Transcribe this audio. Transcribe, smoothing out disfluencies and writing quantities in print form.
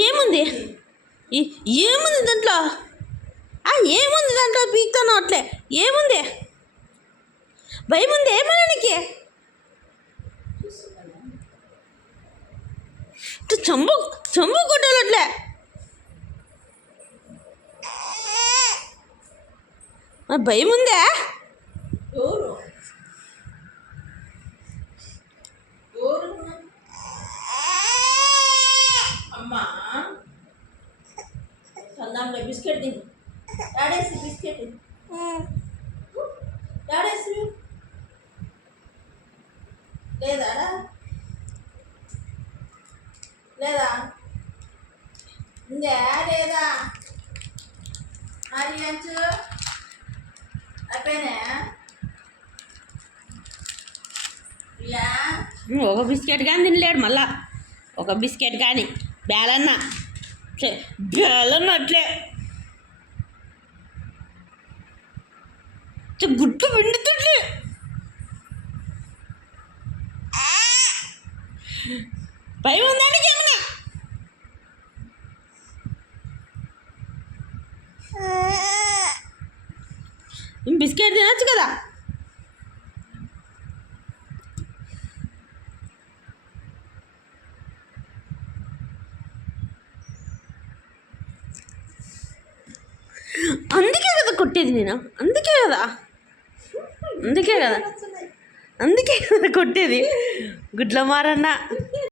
ఏముంది ఏముంది దాంట్లో ఏముంది దాంట్లో పీక్తాను అట్లే ఏముంది భయం ఉంది ఏమన్నా నీకు చంపు చంపు కొట్టాలి అట్లే భయం ఉందా అమ్మా చందాంలో బిస్కెట్ తిని డాడేసి బిస్కెట్ డాడేసి లేదా లేదా ఉందా లేదా అది లంచ్ అయిపోయినా ఒక బిస్కెట్ కానీ తినలేడు మళ్ళా ఒక బిస్కెట్ కానీ బేలన్న అట్లే గుడ్డు పిండుతుంటే భయం ఉందని చెప్పనా బిస్కెట్ తినచ్చు కదా అందుకే కదా కొట్టేది నేను అందుకే కదా అందుకే కదా కొట్టేది గుడ్ల మారన్న